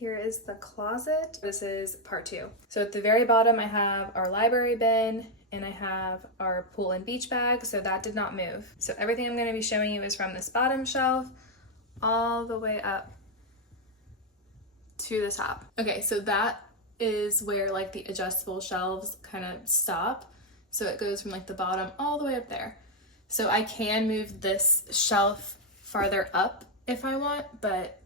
Here is the closet. This is part 2. So at the very bottom, I have our library bin and I have our pool and beach bag. So that did not move. So everything I'm going to be showing you is from this bottom shelf all the way up to the top. Okay, so that is where like the adjustable shelves kind of stop. So it goes from like the bottom all the way up there. So I can move this shelf farther up if I want, but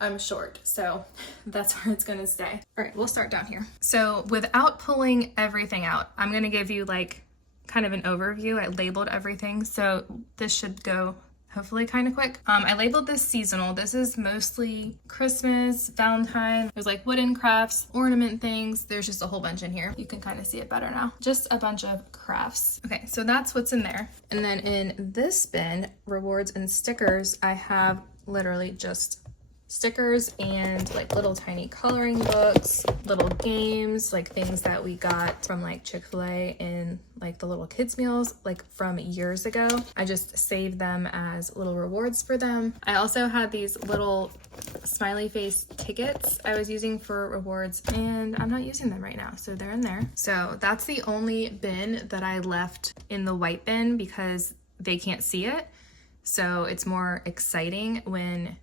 I'm short, so that's where it's gonna stay. All right, we'll start down here. So without pulling everything out, I'm gonna give you like kind of an overview. I labeled everything, so this should go hopefully kind of quick. I labeled this seasonal. This is mostly Christmas, Valentine. There's like wooden crafts, ornament things. There's just a whole bunch in here. You can kind of see it better now. Just a bunch of crafts. Okay, so that's what's in there. And then in this bin, rewards and stickers, I have literally just stickers and like little tiny coloring books, little games, like things that we got from like Chick-fil-A and like the little kids meals like from years ago. I just saved them as little rewards for them. I also had these little smiley face tickets I was using for rewards and I'm not using them right now, so they're in there. So that's the only bin that I left in the white bin because they can't see it. So it's more exciting when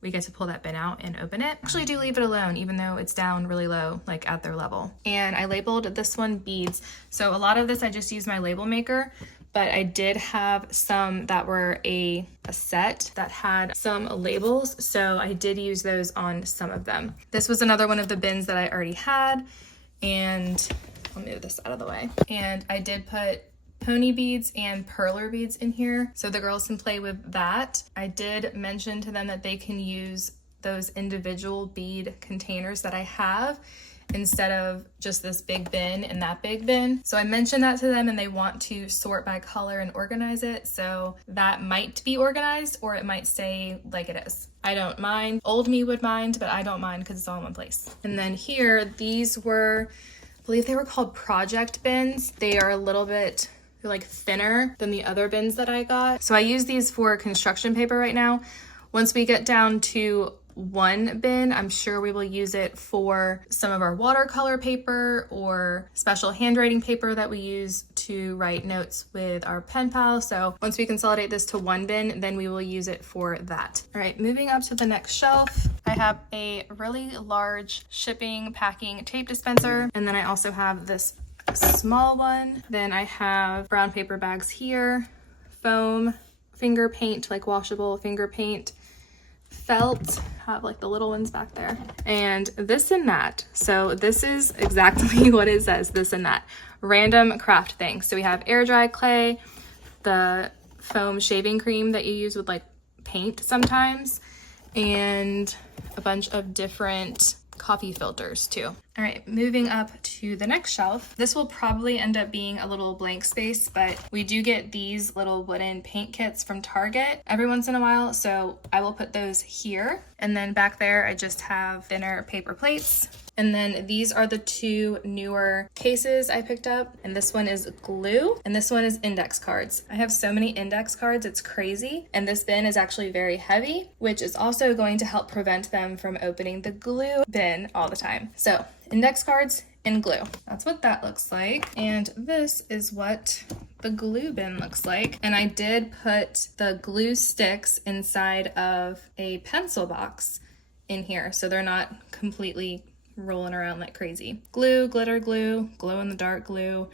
we get to pull that bin out and open it. Actually, I do leave it alone, even though it's down really low, like at their level. And I labeled this one beads. So a lot of this, I just used my label maker, but I did have some that were a set that had some labels. So I did use those on some of them. This was another one of the bins that I already had. And I'll move this out of the way. And I did put pony beads and perler beads in here so the girls can play with that. I did mention to them that they can use those individual bead containers that I have instead of just this big bin and that big bin. So I mentioned that to them and they want to sort by color and organize it. So that might be organized or it might stay like it is. I don't mind. Old me would mind, but I don't mind because it's all in one place. And then here, these were, I believe they were called project bins. They are a little bit like thinner than the other bins that I got. So I use these for construction paper right now. Once we get down to one bin, I'm sure we will use it for some of our watercolor paper or special handwriting paper that we use to write notes with our pen pal. So once we consolidate this to one bin, then we will use it for that. All right, moving up to the next shelf, I have a really large shipping packing tape dispenser. And then I also have this small one. Then I have brown paper bags here, foam, finger paint, like washable finger paint, felt, have like the little ones back there, and this and that. So this is exactly what it says, this and that. Random craft things. So we have air dry clay, the foam shaving cream that you use with like paint sometimes, and a bunch of different coffee filters too. All right, moving up to the next shelf. This will probably end up being a little blank space, but we do get these little wooden paint kits from Target every once in a while, so I will put those here. And then back there, I just have thinner paper plates. And then these are the two newer cases I picked up. And this one is glue, and this one is index cards. I have so many index cards, it's crazy. And this bin is actually very heavy, which is also going to help prevent them from opening the glue bin all the time. So index cards and glue. That's what that looks like. And this is what the glue bin looks like. And I did put the glue sticks inside of a pencil box in here, so they're not completely rolling around like crazy. Glue, glitter glue, glow in the dark glue,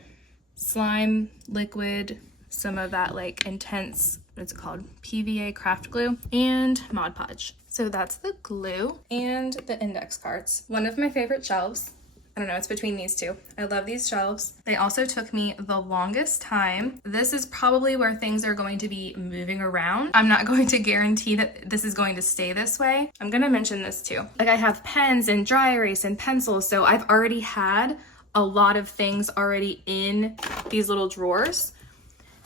slime, liquid, some of that like intense, what's it called? PVA craft glue, and Mod Podge. So that's the glue and the index cards. One of my favorite shelves. I don't know, it's between these two. I love these shelves. They also took me the longest time. This is probably where things are going to be moving around. I'm not going to guarantee that this is going to stay this way. I'm gonna mention this too. Like I have pens and dry erase and pencils, so I've already had a lot of things already in these little drawers.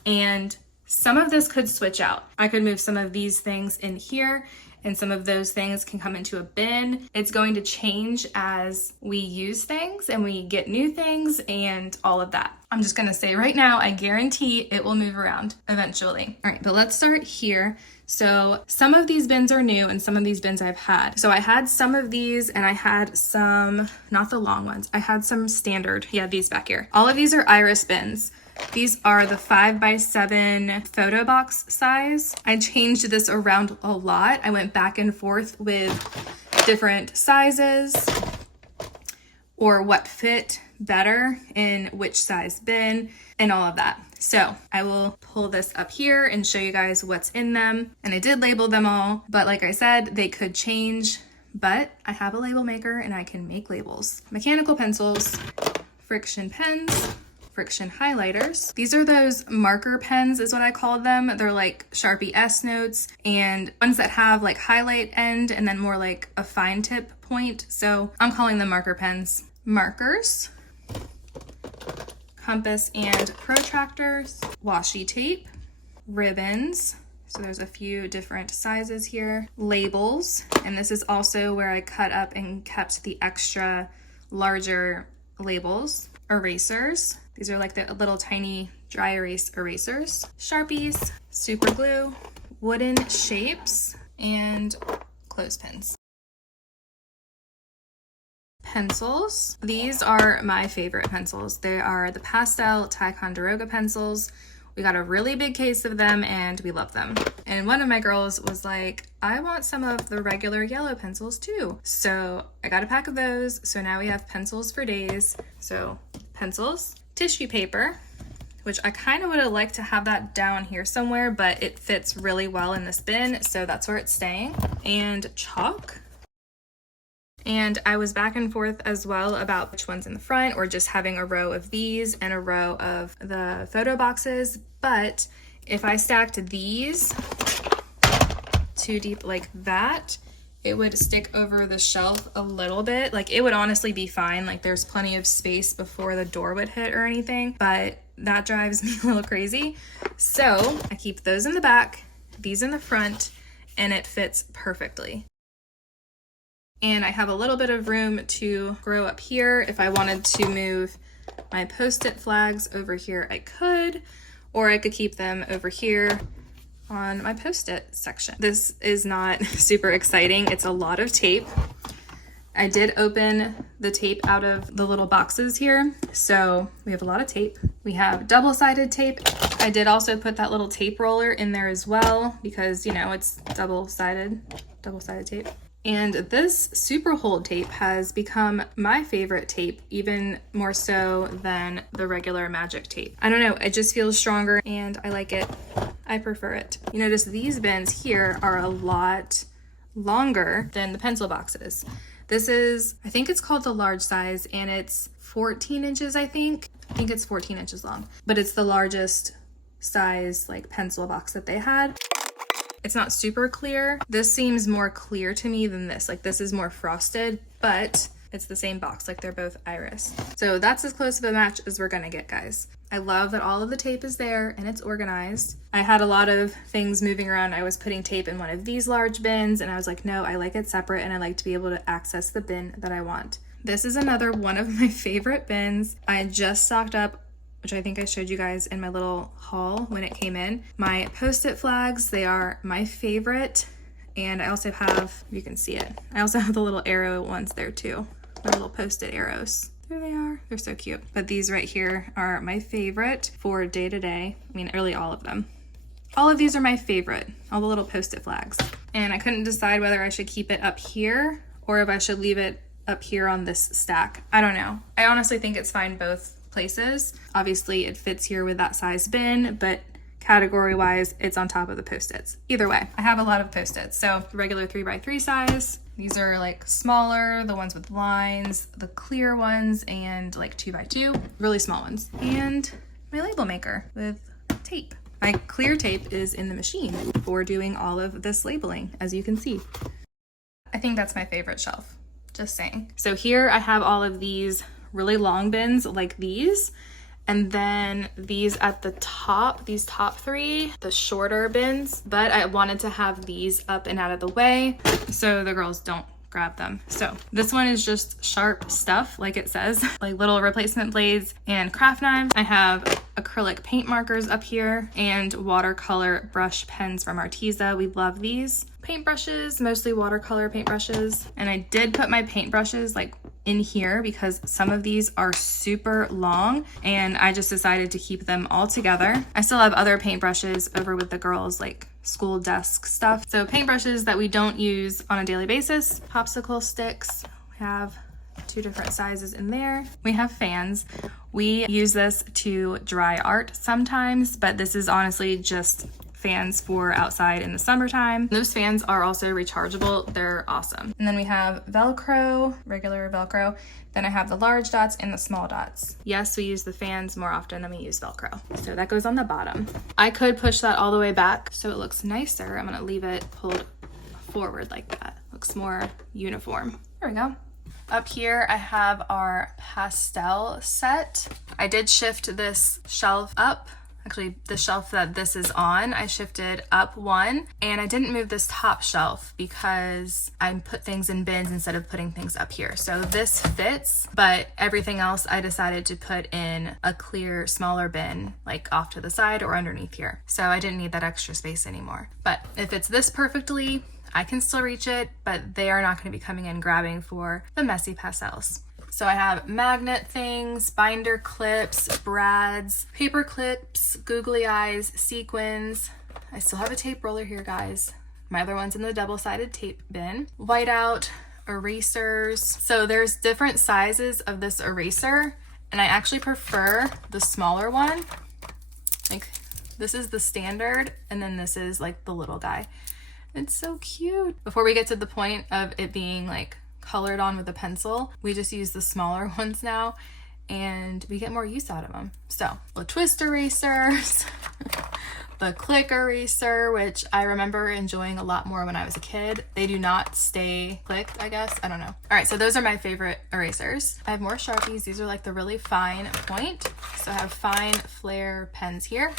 And some of this could switch out. I could move some of these things in here and some of those things can come into a bin. It's going to change as we use things and we get new things and all of that. I'm just gonna say right now, I guarantee it will move around eventually. All right, but let's start here. So some of these bins are new and some of these bins I've had. So I had some of these and I had some, not the long ones, I had some standard, yeah, these back here. All of these are iris bins. These are the 5x7 photo box size. I changed this around a lot. I went back and forth with different sizes or what fit better in which size bin and all of that. So I will pull this up here and show you guys what's in them. And I did label them all, but like I said, they could change, but I have a label maker and I can make labels. Mechanical pencils, friction pens, friction highlighters. These are those marker pens is what I call them. They're like Sharpie S notes and ones that have like highlight end and then more like a fine tip point. So I'm calling them marker pens. Markers, compass and protractors, washi tape, ribbons. So there's a few different sizes here. Labels, and this is also where I cut up and kept the extra larger labels. Erasers. These are like the little tiny dry erase erasers. Sharpies, super glue, wooden shapes, and clothespins. Pencils. These are my favorite pencils. They are the pastel Ticonderoga pencils. We got a really big case of them and we love them. And one of my girls was like, I want some of the regular yellow pencils too. So I got a pack of those. So now we have pencils for days. So pencils, tissue paper, which I kind of would have liked to have that down here somewhere, but it fits really well in this bin. So that's where it's staying. And chalk. And I was back and forth as well about which one's in the front or just having a row of these and a row of the photo boxes. But if I stacked these too deep like that, it would stick over the shelf a little bit. Like it would honestly be fine. Like there's plenty of space before the door would hit or anything, but that drives me a little crazy. So I keep those in the back, these in the front, and it fits perfectly. And I have a little bit of room to grow up here. If I wanted to move my Post-it flags over here, I could, or I could keep them over here on my Post-it section. This is not super exciting. It's a lot of tape. I did open the tape out of the little boxes here. So we have a lot of tape. We have double-sided tape. I did also put that little tape roller in there as well because, you know, it's double-sided tape. And this super hold tape has become my favorite tape, even more so than the regular magic tape. I don't know, it just feels stronger and I like it. I prefer it. You notice these bins here are a lot longer than the pencil boxes. This is, I think it's called the large size and it's 14 inches, I think. I think it's 14 inches long, but it's the largest size like pencil box that they had. It's not super clear. This seems more clear to me than this. Like this is more frosted, but it's the same box. Like they're both iris. So that's as close of a match as we're gonna get, guys. I love that all of the tape is there and it's organized. I had a lot of things moving around. I was putting tape in one of these large bins and I was like, no, I like it separate and I like to be able to access the bin that I want. This is another one of my favorite bins. I just stocked up, which I think I showed you guys in my little haul when it came in. My Post-it flags, they are my favorite. And I also have, you can see it, I also have the little arrow ones there too. My little Post-it arrows. There they are, they're so cute. But these right here are my favorite for day to day. I mean, really all of them. All of these are my favorite, all the little Post-it flags. And I couldn't decide whether I should keep it up here or if I should leave it up here on this stack. I don't know. I honestly think it's fine both places. Obviously it fits here with that size bin, but category wise it's on top of the Post-its. Either way, I have a lot of Post-its. So regular 3x3 size, these are like smaller, the ones with lines, the clear ones, and like 2x2, really small ones. And my label maker with tape. My clear tape is in the machine for doing all of this labeling, as you can see. I think that's my favorite shelf, just saying. So here I have all of these really long bins like these, And then these at the top, these top three, the shorter bins, but I wanted to have these up and out of the way so the girls don't grab them. So this one is just sharp stuff, like it says, like little replacement blades and craft knives. I have acrylic paint markers up here and watercolor brush pens from Arteza. We love these. Paintbrushes, mostly watercolor paintbrushes. And I did put my paintbrushes like in here because some of these are super long and I just decided to keep them all together. I still have other paintbrushes over with the girls, like school desk stuff. So paintbrushes that we don't use on a daily basis. Popsicle sticks, we have 2 different sizes in there. We have fans. We use this to dry art sometimes, but this is honestly just fans for outside in the summertime. Those fans are also rechargeable. They're awesome. And then we have Velcro, regular Velcro. Then I have the large dots and the small dots. Yes, we use the fans more often than we use Velcro. So that goes on the bottom. I could push that all the way back so it looks nicer. I'm gonna leave it pulled forward like that. Looks more uniform. There we go. Up here, I have our pastel set. I did shift this shelf up. Actually, the shelf that this is on, I shifted up 1, and I didn't move this top shelf because I put things in bins instead of putting things up here. So this fits, but everything else I decided to put in a clear, smaller bin, like off to the side or underneath here. So I didn't need that extra space anymore. But it fits this perfectly. I can still reach it, but they are not going to be coming in grabbing for the messy pastels. So I have magnet things, binder clips, brads, paper clips, googly eyes, sequins. I still have a tape roller here, guys. My other one's in the double-sided tape bin. Whiteout, erasers. So there's different sizes of this eraser, and I actually prefer the smaller one. Like, this is the standard, and then this is like the little guy. It's so cute. Before we get to the point of it being like colored on with a pencil, we just use the smaller ones now and we get more use out of them. So the twist erasers, the click eraser, which I remember enjoying a lot more when I was a kid. They do not stay clicked, I guess. I don't know. All right, so those are my favorite erasers. I have more Sharpies. These are like the really fine point. So I have fine flare pens here.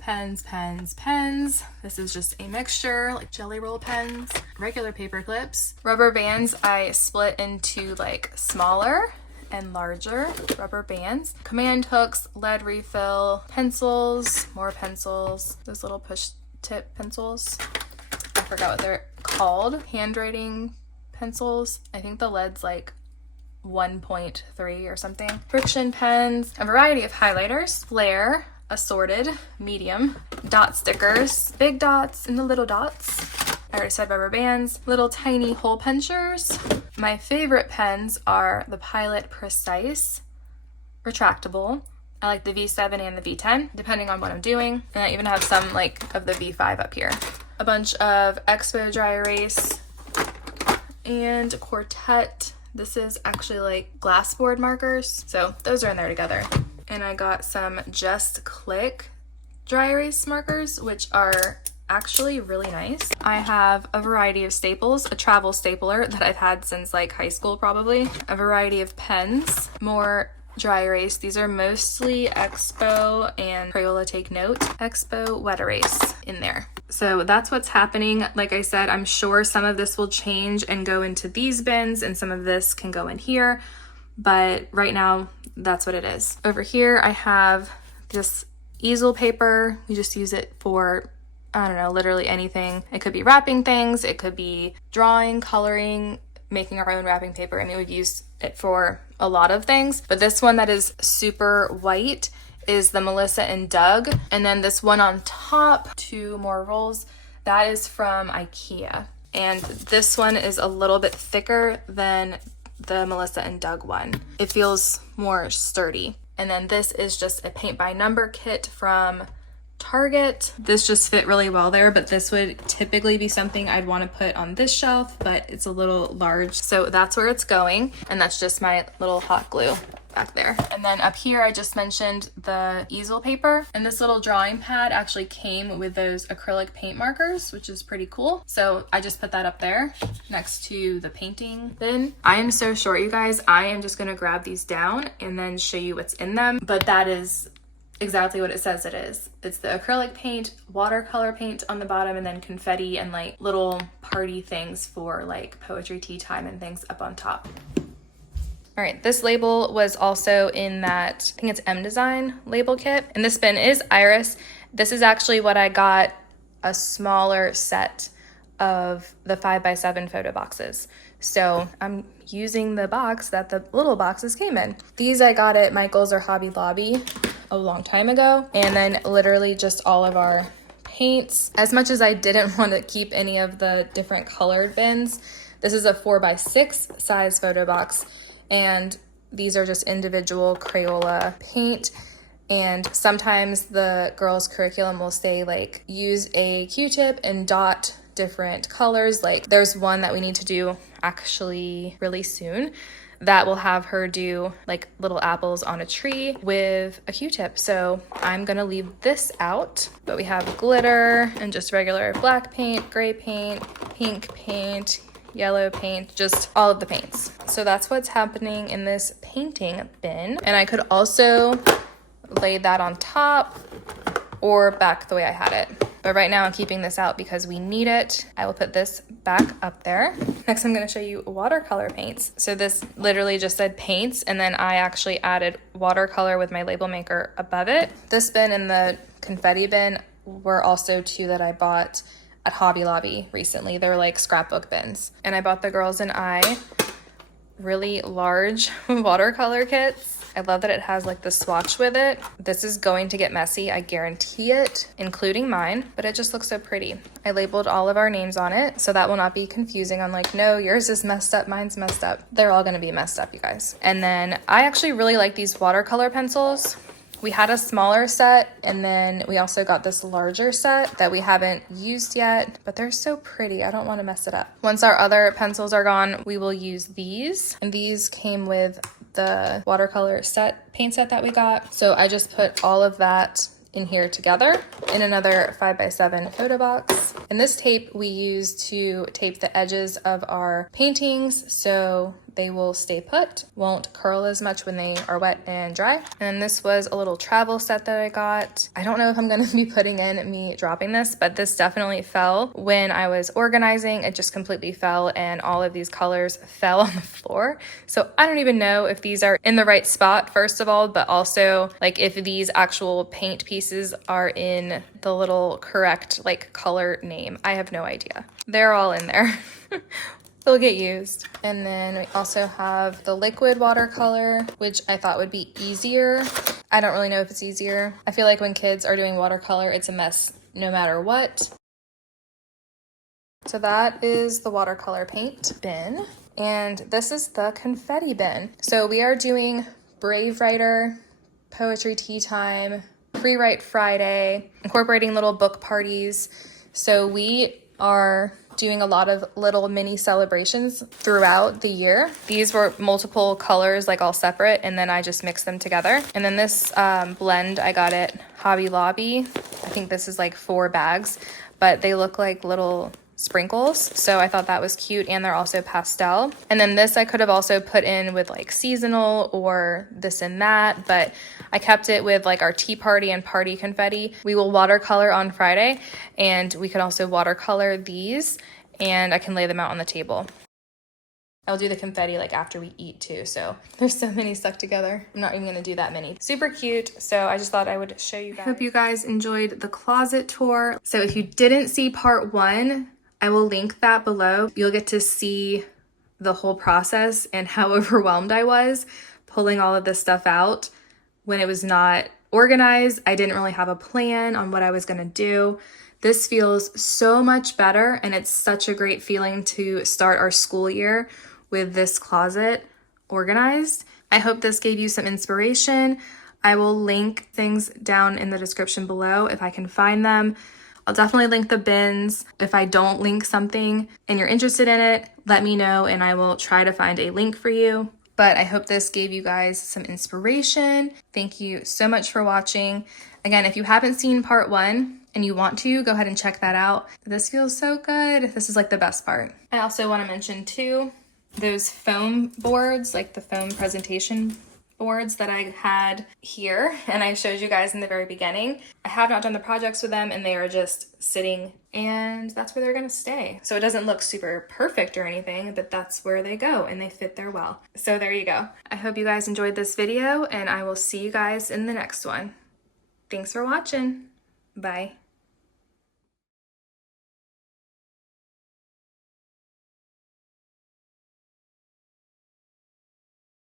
Pens, pens, pens. This is just a mixture, like jelly roll pens, regular paper clips. Rubber bands, I split into like smaller and larger rubber bands. Command hooks, lead refill, pencils, more pencils, those little push tip pencils. I forgot what they're called. Handwriting pencils. I think the lead's like 1.3 or something. Friction pens, a variety of highlighters, flare, assorted, medium, dot stickers, big dots and the little dots. I already said rubber bands, little tiny hole punchers. My favorite pens are the Pilot Precise, retractable. I like the V7 and the V10, depending on what I'm doing. And I even have some like of the V5 up here. A bunch of Expo dry erase and Quartet. This is actually like glass board markers. So those are in there together. And I got some Just Click dry erase markers, which are actually really nice. I have a variety of staples, a travel stapler that I've had since like high school probably, a variety of pens, more dry erase. These are mostly Expo and Crayola Take Note. Expo wet erase in there. So that's what's happening. Like I said, I'm sure some of this will change and go into these bins and some of this can go in here. But right now, that's what it is. Over here, I have this easel paper. We just use it for, I don't know, literally anything. It could be wrapping things. It could be drawing, coloring, making our own wrapping paper. I mean, we've used it for a lot of things. But this one that is super white is the Melissa and Doug. And then this one on top, 2 more rolls, that is from IKEA. And this one is a little bit thicker than the Melissa and Doug one. It feels more sturdy. And then this is just a paint by number kit from Target. This just fit really well there, but this would typically be something I'd want to put on this shelf, but it's a little large. So that's where it's going. And that's just my little hot glue. back there. And then up here, I just mentioned the easel paper, and this little drawing pad actually came with those acrylic paint markers, which is pretty cool. So I just put that up there next to the painting bin. I am so short, you guys. I am just gonna grab these down and then show you what's in them. But that is exactly what it says it is. It's the acrylic paint, watercolor paint on the bottom, and then confetti and like little party things for like poetry tea time and things up on top. All right, this label was also in that, I think it's M Design label kit. And this bin is Iris. This is actually what I got, a smaller set of the 5x7 photo boxes. So I'm using the box that the little boxes came in. These I got at Michael's or Hobby Lobby a long time ago. And then literally just all of our paints. As much as I didn't want to keep any of the different colored bins, this is a 4x6 size photo box. And these are just individual Crayola paint. And sometimes the girls' curriculum will say like, use a Q-tip and dot different colors. Like there's one that we need to do actually really soon that will have her do like little apples on a tree with a Q-tip. So I'm gonna leave this out, but we have glitter and just regular black paint, gray paint, pink paint, yellow paint, just all of the paints. So that's what's happening in this painting bin. And I could also lay that on top or back the way I had it. But right now I'm keeping this out because we need it. I will put this back up there. Next, I'm gonna show you watercolor paints. So this literally just said paints, and then I actually added watercolor with my label maker above it. This bin and the confetti bin were also two that I bought at Hobby Lobby recently. They're like scrapbook bins. And I bought the girls and I really large watercolor kits. I love that it has like the swatch with it. This is going to get messy, I guarantee it, including mine, but it just looks so pretty. I labeled all of our names on it, so that will not be confusing. I'm like, no, yours is messed up, mine's messed up. They're all gonna be messed up, you guys. And then I actually really like these watercolor pencils. We had a smaller set, and then we also got this larger set that we haven't used yet, but they're so pretty. I don't want to mess it up. Once our other pencils are gone, we will use these. And these came with the watercolor paint set that we got. So I just put all of that in here together in another 5x7 photo box. And this tape we use to tape the edges of our paintings so they will stay put, won't curl as much when they are wet and dry. And this was a little travel set that I got. I don't know if I'm gonna be putting in me dropping this, but this definitely fell when I was organizing. It just completely fell and all of these colors fell on the floor. So I don't even know if these are in the right spot, first of all, but also like if these actual paint pieces are in the little correct like color name. I have no idea. They're all in there. They'll get used. And then we also have the liquid watercolor, which I thought would be easier. I don't really know if it's easier. I feel like when kids are doing watercolor, it's a mess no matter what. So that is the watercolor paint bin. And this is the confetti bin. So we are doing Brave Writer, Poetry Tea Time, Free Write Friday, incorporating little book parties. So we are doing a lot of little mini celebrations throughout the year. These were multiple colors, like all separate, and then I just mixed them together. And then this blend I got at Hobby Lobby. I think this is like 4 bags, but they look like little sprinkles. So I thought that was cute, and they're also pastel. And then this I could have also put in with like seasonal or this and that, but I kept it with like our tea party and party confetti. We will watercolor on Friday, and we can also watercolor these, and I can lay them out on the table. I'll do the confetti like after we eat too. So there's so many stuck together. I'm not even gonna do that many. Super cute. So I just thought I would show you guys. I hope you guys enjoyed the closet tour. So if you didn't see part 1, I will link that below. You'll get to see the whole process and how overwhelmed I was pulling all of this stuff out when it was not organized. I didn't really have a plan on what I was gonna do. This feels so much better, and it's such a great feeling to start our school year with this closet organized. I hope this gave you some inspiration. I will link things down in the description below if I can find them. I'll definitely link the bins. If I don't link something and you're interested in it, let me know and I will try to find a link for you. But I hope this gave you guys some inspiration. Thank you so much for watching. Again, if you haven't seen part 1 and you want to, go ahead and check that out. This feels so good. This is like the best part. I also want to mention too, those foam boards, like the foam presentation boards that I had here and I showed you guys in the very beginning. I have not done the projects with them and they are just sitting, and that's where they're gonna stay. So it doesn't look super perfect or anything, but that's where they go and they fit there well. So there you go. I hope you guys enjoyed this video and I will see you guys in the next one. Thanks for watching. Bye.